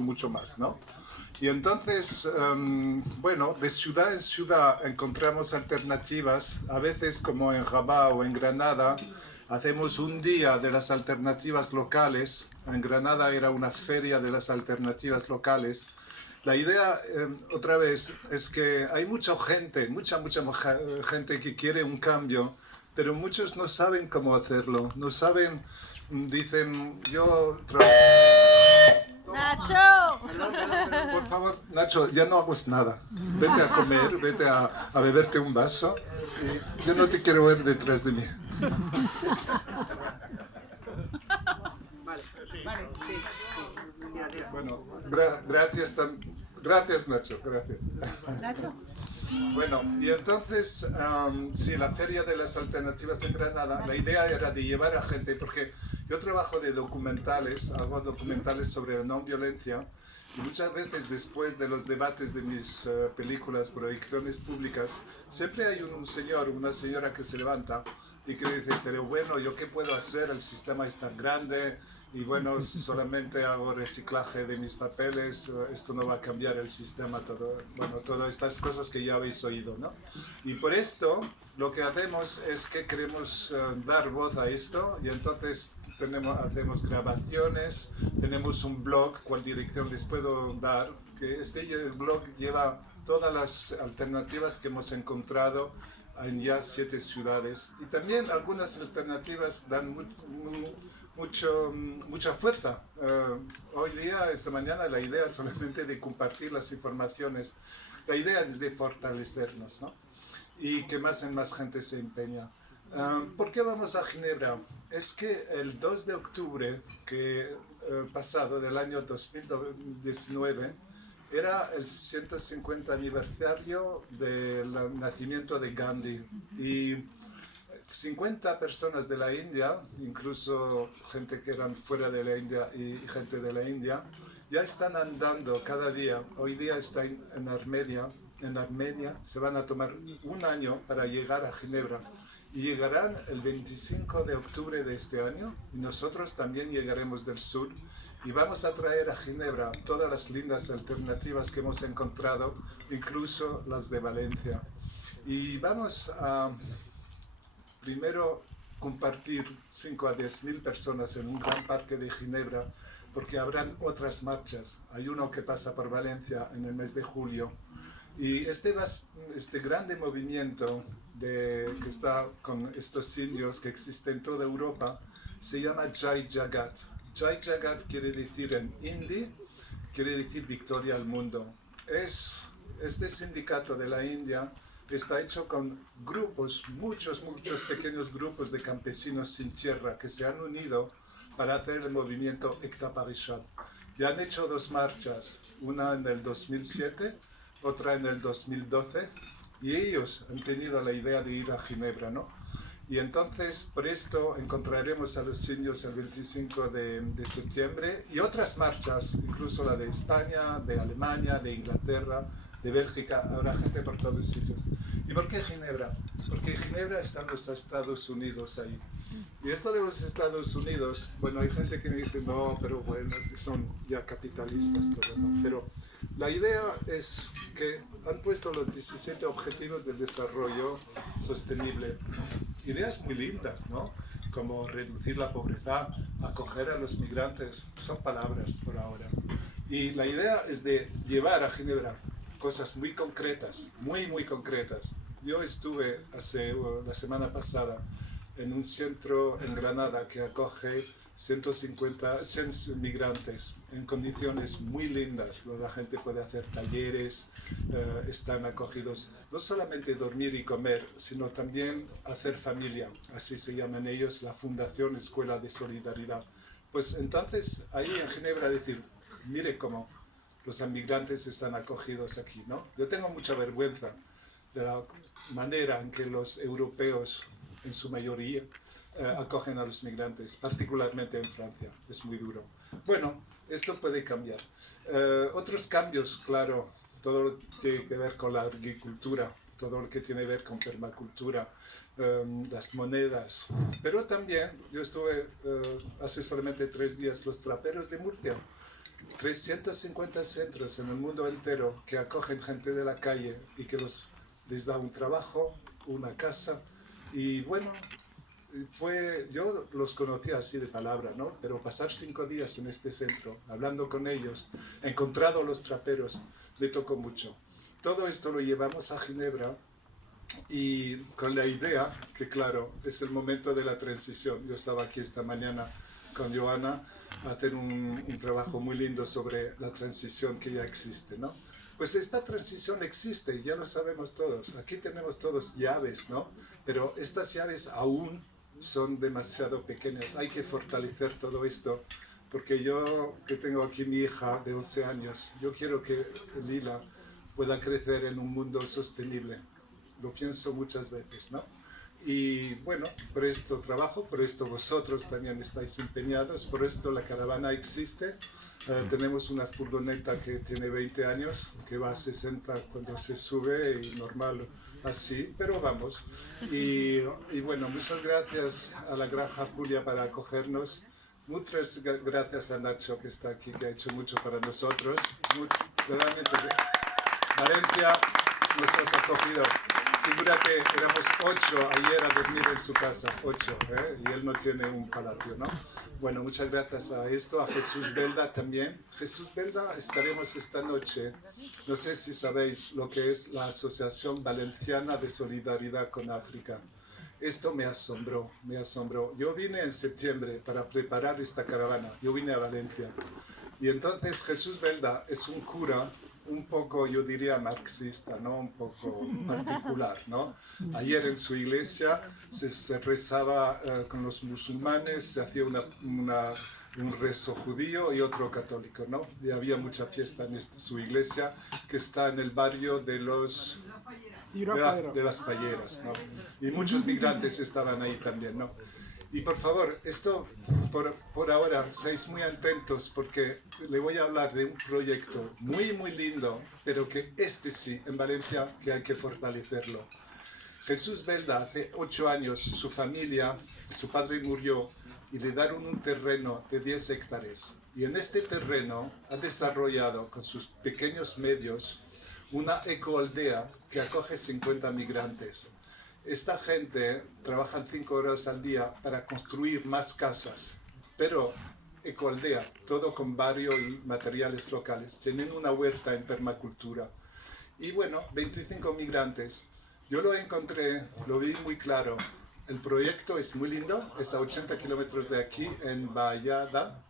mucho más, ¿no? Y entonces, bueno, de ciudad en ciudad encontramos alternativas, a veces como en Rabat o en Granada, hacemos un día de las alternativas locales. En Granada era una feria de las alternativas locales. La idea, otra vez, es que hay mucha gente que quiere un cambio, pero muchos no saben cómo hacerlo, no saben, dicen, yo ¡Nacho! por favor, Nacho, ya no hagas nada. Vete a comer, vete a beberte un vaso. Y yo no te quiero ver detrás de mí. Bueno, gracias, Nacho, gracias. Nacho. Bueno, y entonces, sí, la Feria de las Alternativas en Granada, la idea era de llevar a gente, porque yo trabajo de documentales, hago documentales sobre la no violencia, y muchas veces después de los debates de mis películas, proyecciones públicas, siempre hay un señor, una señora que se levanta y que dice, pero bueno, ¿yo qué puedo hacer? El sistema es tan grande, y bueno, solamente hago reciclaje de mis papeles, esto no va a cambiar el sistema, bueno, todas estas cosas que ya habéis oído, ¿no? Y por esto lo que hacemos es que queremos dar voz a esto, y entonces hacemos grabaciones, tenemos un blog, cuál dirección les puedo dar, que este blog lleva todas las alternativas que hemos encontrado en ya 7 ciudades, y también algunas alternativas dan mucha fuerza. Hoy día, esta mañana, la idea es solamente de compartir las informaciones. La idea es de fortalecernos, ¿no? Y que más en más gente se empeña. ¿Por qué vamos a Ginebra? Es que el 2 de octubre pasado, del año 2019, era el 150 aniversario del nacimiento de Gandhi. Y 50 personas de la India, incluso gente que eran fuera de la India y gente de la India, ya están andando cada día. Hoy día están en Armenia. En Armenia se van a tomar un año para llegar a Ginebra. Y llegarán el 25 de octubre de este año. Y nosotros también llegaremos del sur. Y vamos a traer a Ginebra todas las lindas alternativas que hemos encontrado, incluso las de Valencia. Y vamos a primero compartir 5 a 10 mil personas en un gran parque de Ginebra, porque habrán otras marchas. Hay uno que pasa por Valencia en el mes de julio. Y este grande movimiento que está con estos indios que existen en toda Europa se llama Jai Jagat. Jai Jagat quiere decir en hindi, quiere decir victoria al mundo. Este sindicato de la India está hecho con grupos, muchos pequeños grupos de campesinos sin tierra que se han unido para hacer el movimiento Ekta Parishad. Ya han hecho 2 marchas, una en el 2007, otra en el 2012, y ellos han tenido la idea de ir a Ginebra, ¿no? Y entonces, por esto, encontraremos a los indios el 25 de septiembre, y otras marchas, incluso la de España, de Alemania, de Inglaterra, de Bélgica, habrá gente por todos los sitios. ¿Y por qué Ginebra? Porque en Ginebra están los Estados Unidos ahí. Y esto de los Estados Unidos, bueno, hay gente que me dice, no, pero bueno, son ya capitalistas, todo, ¿no? Pero la idea es que han puesto los 17 Objetivos del Desarrollo Sostenible. Ideas muy lindas, ¿no? Como reducir la pobreza, acoger a los migrantes, son palabras por ahora. Y la idea es de llevar a Ginebra cosas muy concretas, muy concretas. Yo estuve la semana pasada en un centro en Granada que acoge 100 migrantes en condiciones muy lindas, donde la gente puede hacer talleres, están acogidos, no solamente dormir y comer, sino también hacer familia, así se llaman ellos, la Fundación Escuela de Solidaridad. Pues entonces ahí en Ginebra decir, mire cómo los inmigrantes están acogidos aquí, ¿no? Yo tengo mucha vergüenza de la manera en que los europeos, en su mayoría, acogen a los migrantes, particularmente en Francia. Es muy duro. Bueno, esto puede cambiar. Otros cambios, claro, todo lo que tiene que ver con la agricultura, todo lo que tiene que ver con permacultura, las monedas. Pero también, yo estuve hace solamente 3 días, los traperos de Murcia. 350 centros en el mundo entero que acogen gente de la calle y que les da un trabajo, una casa. Y bueno, yo los conocía así de palabra, ¿no? Pero pasar 5 días en este centro, hablando con ellos, encontrado los traperos, le tocó mucho. Todo esto lo llevamos a Ginebra y con la idea que, claro, es el momento de la transición. Yo estaba aquí esta mañana con Joana a hacer un trabajo muy lindo sobre la transición que ya existe, ¿no? Pues esta transición existe, ya lo sabemos todos. Aquí tenemos todos llaves, ¿no? Pero estas llaves aún son demasiado pequeñas. Hay que fortalecer todo esto, porque yo, que tengo aquí mi hija de 11 años, yo quiero que Lila pueda crecer en un mundo sostenible. Lo pienso muchas veces, ¿no? Y bueno, por esto trabajo, por esto vosotros también estáis empeñados, por esto la caravana existe. Tenemos una furgoneta que tiene 20 años, que va a 60 cuando se sube y normal así, pero vamos. Y bueno, muchas gracias a la Granja Julia para acogernos. Muchas gracias a Nacho que está aquí, que ha hecho mucho para nosotros. Realmente, Valencia nos has acogido. Figúrate, éramos 8 ayer a dormir en su casa, 8, y él no tiene un palacio, ¿no? Bueno, muchas gracias a esto, a Jesús Belda también. Jesús Belda, estaremos esta noche, no sé si sabéis lo que es la Asociación Valenciana de Solidaridad con África. Esto me asombró, me asombró. Yo vine en septiembre para preparar esta caravana, yo vine a Valencia. Y entonces Jesús Belda es un cura un poco, yo diría, marxista, ¿no? Un poco particular, ¿no? Ayer en su iglesia se rezaba con los musulmanes, se hacía un rezo judío y otro católico, ¿no? Y había mucha fiesta en su iglesia, que está en el barrio de las Falleras, ¿no? Y muchos migrantes estaban ahí también, ¿no? Y por favor, esto por ahora, seáis muy atentos porque le voy a hablar de un proyecto muy, muy lindo, pero que sí, en Valencia, que hay que fortalecerlo. Jesús Belda, hace 8 años, su familia, su padre murió y le dieron un terreno de 10 hectáreas. Y en este terreno ha desarrollado con sus pequeños medios una ecoaldea que acoge 50 migrantes. Esta gente trabaja 5 horas al día para construir más casas, pero ecoaldea, todo con barrio y materiales locales. Tienen una huerta en permacultura. Y bueno, 25 migrantes. Yo lo encontré, lo vi muy claro. El proyecto es muy lindo, es a 80 kilómetros de aquí, en Vallada,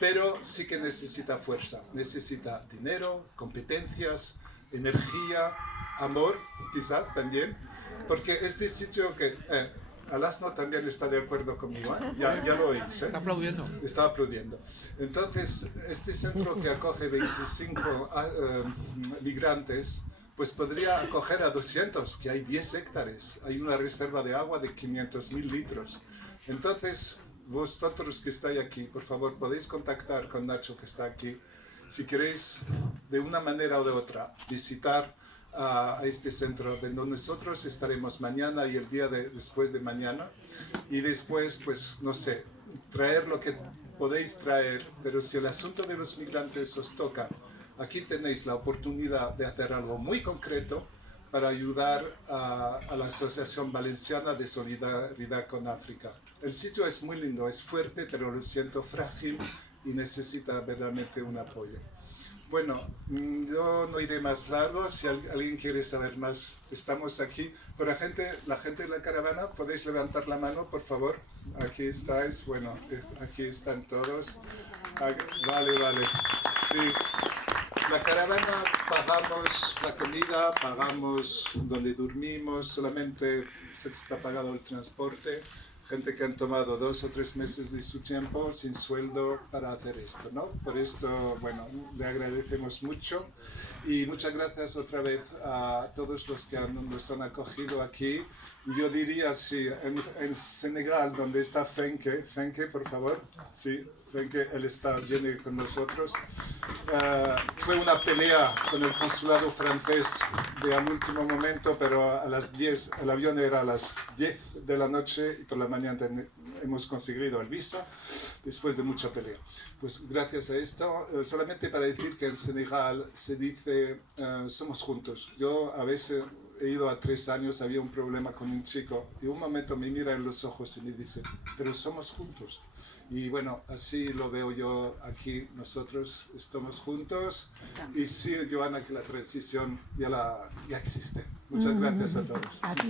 pero sí que necesita fuerza, necesita dinero, competencias, energía, amor, quizás también, porque este sitio que Alasno también está de acuerdo conmigo, ya lo oís. Está aplaudiendo. Está aplaudiendo. Entonces, este centro que acoge 25 migrantes, pues podría acoger a 200, que hay 10 hectáreas, hay una reserva de agua de 500.000 litros. Entonces, vosotros que estáis aquí, por favor, podéis contactar con Nacho que está aquí, si queréis de una manera o de otra visitar a este centro donde nosotros estaremos mañana y el día después de mañana, y después, pues, no sé, traer lo que podéis traer, pero si el asunto de los migrantes os toca, aquí tenéis la oportunidad de hacer algo muy concreto para ayudar a la Asociación Valenciana de Solidaridad con África. El sitio es muy lindo, es fuerte, pero lo siento frágil y necesita verdaderamente un apoyo. Bueno, yo no iré más largo. Si alguien quiere saber más, estamos aquí. Pero la gente de la caravana, ¿podéis levantar la mano, por favor? Aquí estáis. Bueno, aquí están todos. Vale. Sí. La caravana, pagamos la comida, pagamos donde dormimos, solamente se está pagado el transporte. Gente que han tomado 2 o 3 meses de su tiempo sin sueldo para hacer esto, ¿no? Por esto, bueno, le agradecemos mucho y muchas gracias otra vez a todos los que nos han acogido aquí. Yo diría, sí, en Senegal, donde está Fenke, por favor, sí, Fenke, él viene con nosotros. Fue una pelea con el consulado francés al último momento, pero a las 10, el avión era a las 10 de la noche y por la mañana hemos conseguido el visa después de mucha pelea. Pues gracias a esto, solamente para decir que en Senegal se dice somos juntos. Yo a veces he ido a 3 años, había un problema con un chico y un momento me mira en los ojos y me dice, pero somos juntos. Y bueno, así lo veo yo aquí, nosotros estamos juntos y sí, Joana, que la transición ya existe. Muchas gracias a todos. A ti.